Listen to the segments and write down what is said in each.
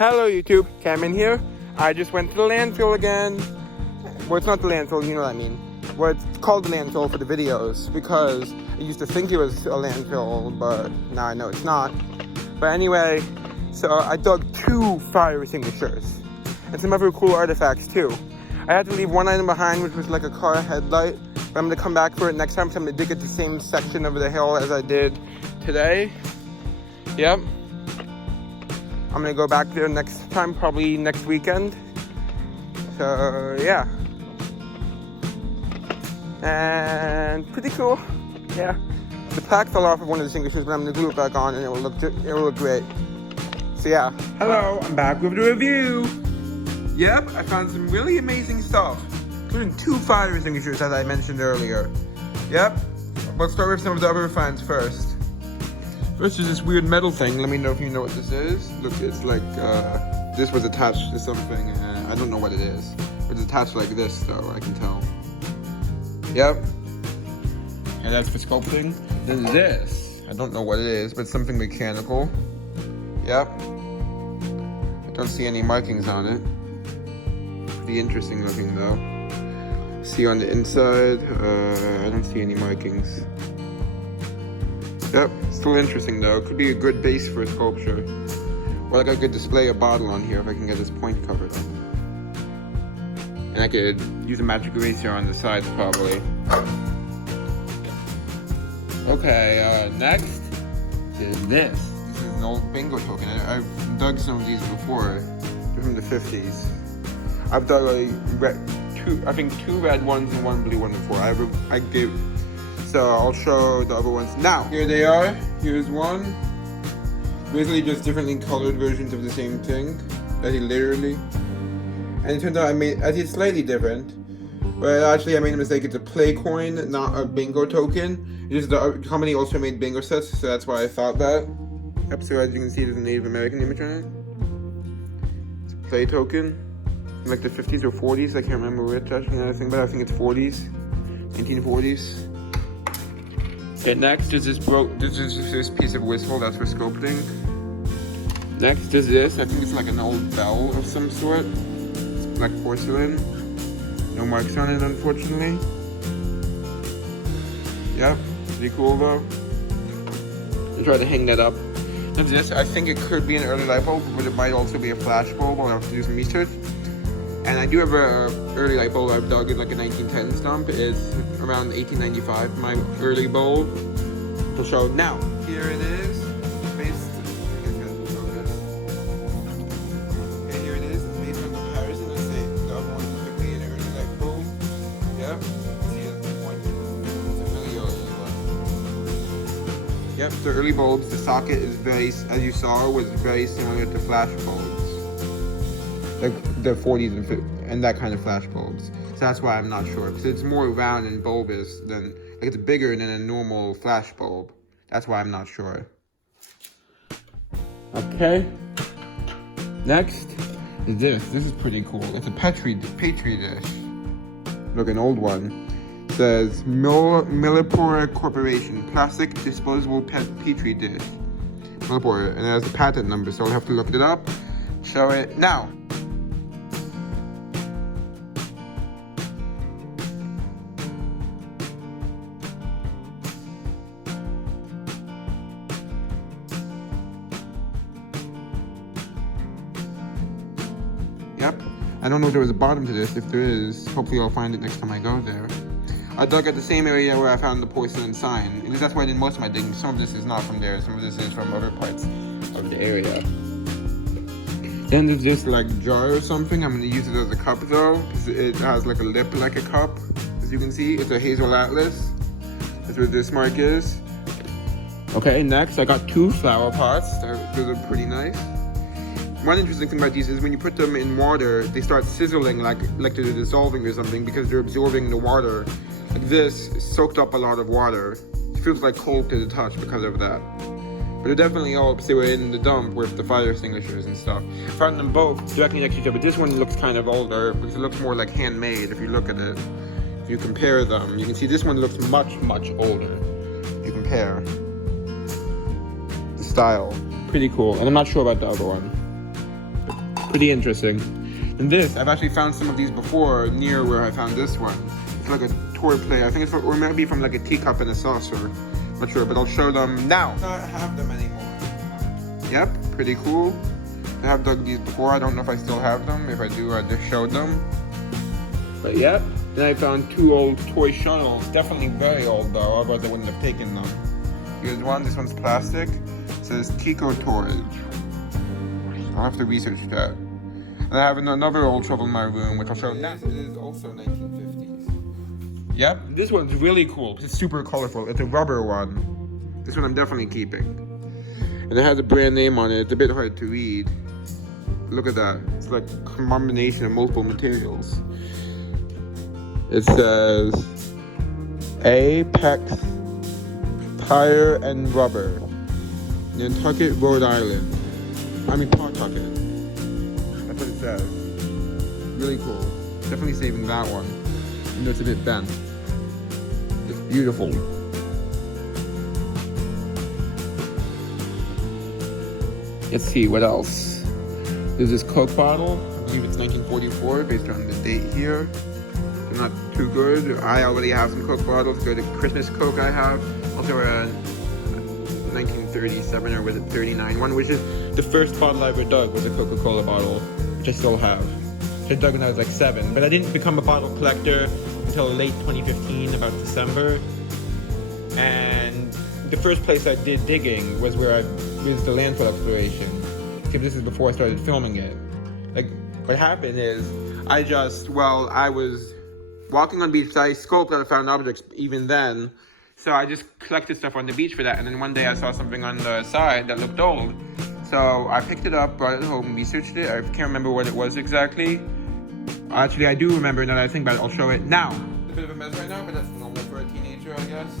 Hello YouTube, Cameron here. I just went to the landfill again. Well, it's not the landfill, you know what I mean. Well, it's called the landfill for the videos because I used to think it was a landfill, but now I know it's not. But anyway, so I dug 2 fire extinguishers and some other cool artifacts too. I had to leave one item behind, which was like a car headlight, but I'm gonna come back for it next time, so I'm gonna dig at the same section of the hill as I did today. Yep. I'm gonna go back there next time, probably next weekend. So yeah. And pretty cool. Yeah. The plaque fell off of one of the extinguishers, but I'm gonna glue it back on and it will look great. So yeah. Hello, I'm back with the review. Yep, I found some really amazing stuff, including 2 fire extinguishers as I mentioned earlier. Yep. Let's start with some of the other finds first. First is this weird metal thing. Let me know if you know what this is. Look, it's like, this was attached to something. I don't know what it is. It's attached like this, though, I can tell. Yep. And that's for sculpting. Then this. I don't know what it is, but it's something mechanical. Yep. I don't see any markings on it. Pretty interesting looking, though. See on the inside, I don't see any markings. Yep, still interesting though. Could be a good base for a sculpture. Or like I could display a bottle on here if I can get this point covered up. And I could use a magic eraser on the sides probably. Okay, next is this. This is an old bingo token. I've dug some of these before. They're from the 50s. I've dug I think 2 red ones and 1 blue one before. So I'll show the other ones now. Here they are. Here's one. Basically just differently colored versions of the same thing. Literally. And it turns out it's slightly different. But actually I made a mistake. It's a play coin, not a bingo token. It is the company also made bingo sets, so that's why I thought that. Yep, so as you can see there's a Native American image on it. It's a play token. From like the 50s or 40s. I can't remember which actually another thing, but I think it's 40s. 1940s. Okay, next is this piece of whistle, that's for sculpting. Next is this, I think it's like an old bell of some sort. It's black porcelain. No marks on it, unfortunately. Yep, pretty cool though. I'll try to hang that up. Next is this, I think it could be an early light bulb, but it might also be a flash bulb. I'll have to do some research. And I do have an early light bulb I've dug in like a 1910 stump. It's around 1895, my early bulb. I'll show it now. Here it is. Okay, here it is. It's based on comparison. Let's say the other one could be an early light bulb. Yep. See it? It's a really early one. Yep, so early bulbs, the socket is as you saw, was very similar to flash bulbs. Like the 40s and that kind of flash bulbs. So that's why I'm not sure, because it's more round and bulbous than, like it's bigger than a normal flash bulb. That's why I'm not sure. Okay. Next is this. This is pretty cool. It's a petri dish. Look, an old one. It says Pileup Corporation, plastic disposable petri dish. Pileup, and it has a patent number, so I'll have to look it up. Show it now. Yep. I don't know if there was a bottom to this. If there is, hopefully I'll find it next time I go there. I dug at the same area where I found the porcelain sign. And that's why I did most of my digging. Some of this is not from there. Some of this is from other parts of the area. Then there's this like jar or something. I'm going to use it as a cup though, because it has like a lip like a cup. As you can see, it's a hazel atlas. That's what this mark is. Okay, next I got 2 flower pots. Those are pretty nice. One interesting thing about these is when you put them in water, they start sizzling like they're dissolving or something because they're absorbing the water. Like this soaked up a lot of water. It feels like cold to the touch because of that. But it definitely helps. They were in the dump with the fire extinguishers and stuff. I found them both directly next to each other, but this one looks kind of older because it looks more like handmade if you look at it. If you compare them, you can see this one looks much, much older. If you compare the style. Pretty cool. And I'm not sure about the other one. But Pretty interesting. And this, I've actually found some of these before near where I found this one. It's like a toy plate. I think it's from, or maybe from like a teacup and a saucer. Not sure, but I'll show them now. I don't have them anymore. Yep, pretty cool. I have dug these before. I don't know if I still have them. If I do, I just showed them. But yep. Then I found 2 old toy shuttles. Definitely very old though, otherwise I wouldn't have taken them. Here's one. This one's plastic. It says Tico Toys. I'll have to research that. And I have another old shovel in my room, which I'll show now. It is also 1950s. Yep, this one's really cool. It's super colorful. It's a rubber one. This one I'm definitely keeping. And it has a brand name on it. It's a bit hard to read. Look at that. It's like a combination of multiple materials. It says Apex Tire and Rubber, Nantucket, Rhode Island. Pawtucket. That's what it says. Really cool. Definitely saving that one. You know, it's a bit bent. It's beautiful. Let's see, what else? There's this Coke bottle. I believe it's 1944, based on the date here. They're not too good. I already have some Coke bottles. Go to Christmas Coke I have. Also a 1937 or was it 39 one, which is the first bottle I ever dug was a Coca-Cola bottle, which I still have. Which I dug when I was like 7. But I didn't become a bottle collector until late 2015, about December. And the first place I did digging was where was the landfill exploration. Because this is before I started filming it. Like, what happened is, I was walking on the beach, I scoped out found objects even then. So I just collected stuff on the beach for that. And then one day I saw something on the side that looked old. So I picked it up, brought it home, researched it. I can't remember what it was exactly. Actually, I do remember now that I think about it. I'll show it now. It's a bit of a mess right now, but that's normal for a teenager, I guess.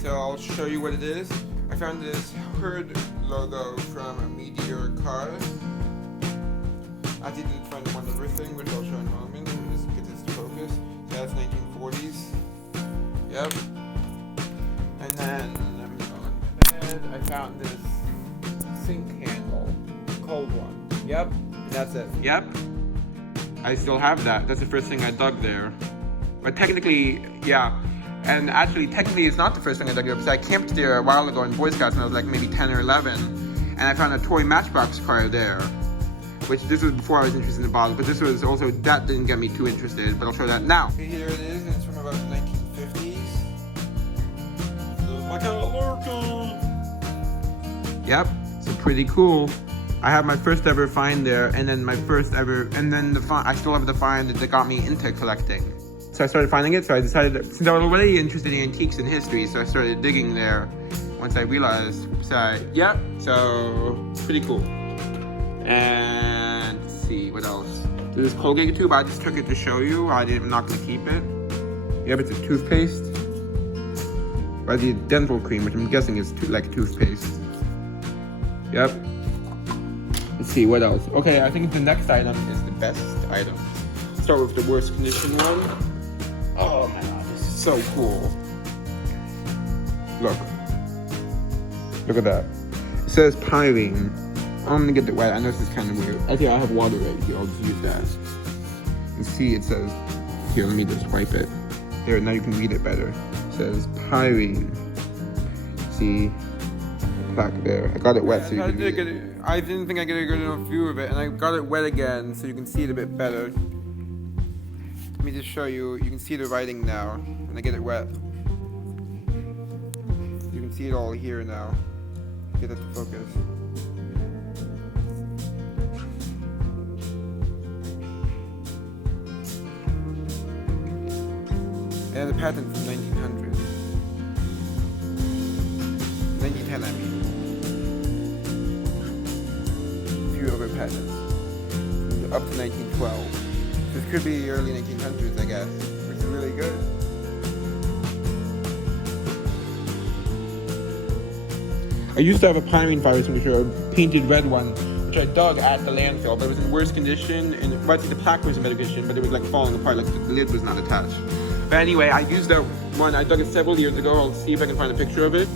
So I'll show you what it is. I found this herd logo from a Meteor car. I did find one other thing, which I'll show in a moment. Just get this to focus. So that's 1940s. Yep. And then I'm on bed. I found this sink handle, cold one. Yep. And that's it. Yep. I still have that. That's the first thing I dug there. But technically, yeah. And actually, technically, it's not the first thing I dug there because I camped there a while ago in Boy Scouts when I was like maybe 10 or 11. And I found a toy Matchbox car there. Which this was before I was interested in the bottle. But this was also, that didn't get me too interested. But I'll show that now. Here it is. It's from about the 1950s. My Yep. So pretty cool. I have my first ever find there, and then I still have the find that got me into collecting. So I started finding it, so I decided, since I was already interested in antiques and history, so I started digging there once I realized, so pretty cool. And let's see, what else? There's this Colgate tube, I just took it to show you, I'm not gonna keep it. Yep, it's a toothpaste. By the dental cream, which I'm guessing is like toothpaste. Yep. Let's see, what else? Okay, I think the next item is the best item. Let's start with the worst condition one. Oh my god, this is so cool. Look. Look at that. It says pyrene. I'm gonna get it wet. I know this is kind of weird. Okay, I have water right here. I'll just use that. And see, it says, here, let me just wipe it. There, now you can read it better. It says pyrene. See? Back there. I got it wet so you can read it. I didn't think I get a good enough view of it, and I got it wet again so you can see it a bit better. Let me just show you. You can see the writing now, and I get it wet. You can see it all here now. Get it to focus. And a patent from 1900. 1910, I mean. Over patents up to 1912. This could be early 1900s, I guess, which is really good. I used to have a pyrene fire extinguisher, a painted red one, which I dug at the landfill, but it was in worse condition, and the plaque was in better condition, but it was like falling apart, like the lid was not attached. But anyway, I used that one. I dug it several years ago. I'll see if I can find a picture of it.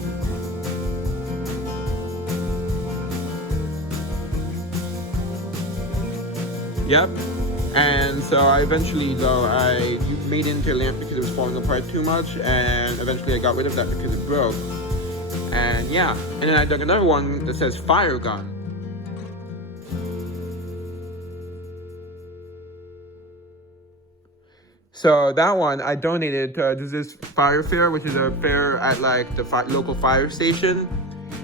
Yep. And so I eventually, though, I made it into a lamp because it was falling apart too much, and eventually I got rid of that because it broke. And yeah, and then I dug another one that says fire gun. So that one I donated to this fire fair, which is a fair at like the local fire station,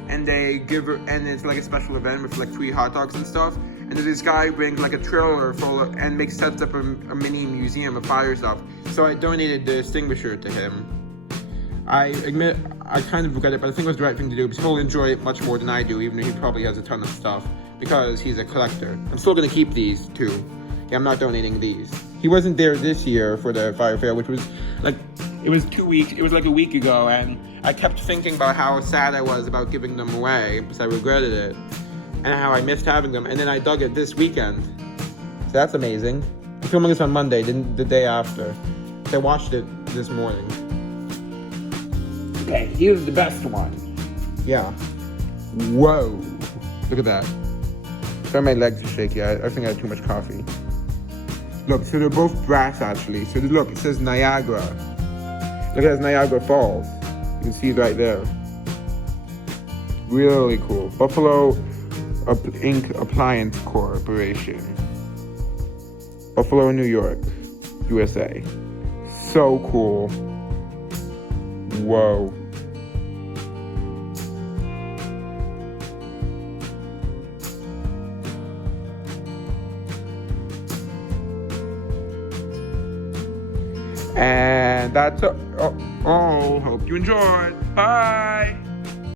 and they and it's like a special event with like free hot dogs and stuff. And this guy brings like a trailer full of, and sets up a mini museum of fire stuff. So I donated the extinguisher to him. I admit I kind of regret it, but I think it was the right thing to do because he'll enjoy it much more than I do, even though he probably has a ton of stuff because he's a collector. I'm still gonna keep these too. Yeah, I'm not donating these. He wasn't there this year for the fire fair, which was like, it was like a week ago, and I kept thinking about how sad I was about giving them away because I regretted it, and how I missed having them, and then I dug it this weekend. So that's amazing. I'm filming this on Monday, the day after. So I watched it this morning. Okay, here's the best one. Yeah. Whoa. Look at that. Sorry, my legs are shaky. I think I had too much coffee. Look, so they're both brass actually. So look, it says Niagara. Look at this, Niagara Falls. You can see it right there. Really cool. Buffalo Ink Appliance Corporation. Buffalo, New York, USA. So cool. Whoa. And that's hope you enjoyed. Bye.